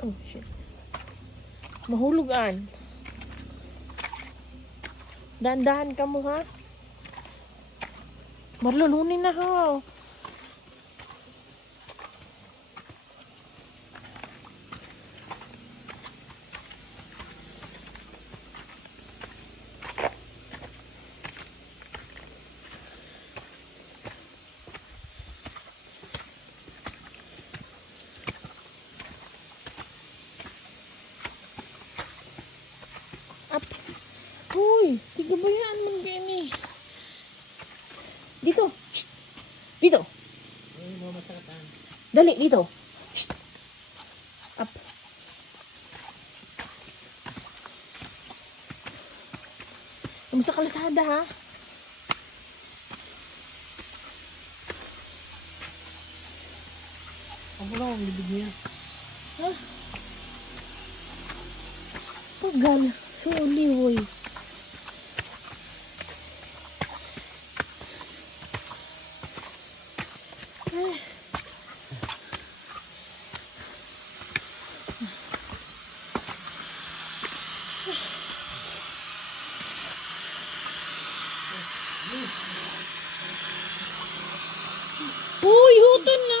Oh, shit. Mahulugan. Dahan-dahan ka mo, ha? Marlulunin na, ha? Up. Uy, tiga ba yan man gani? Dito. Shh. Dito. Ay, mo masakatan. Dali, dito. Shh. Up. Yung sa kalsada, ha? Ako lang ang libig niya. Ha? Pagal. Suli, woy. Ay. Uy, huton na!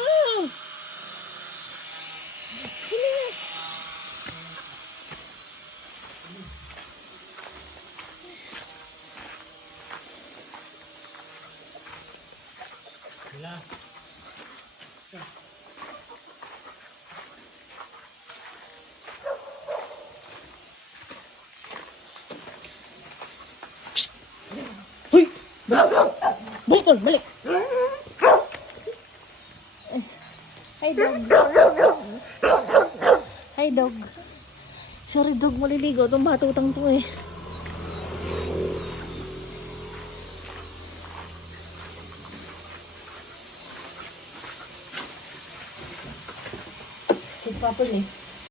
Wala. Hoy! Balik! Balik, tol! Balik! Hi, dog. Hi, dog. Sorry, dog. Maliligo. Itong batutang to eh. Sit properly.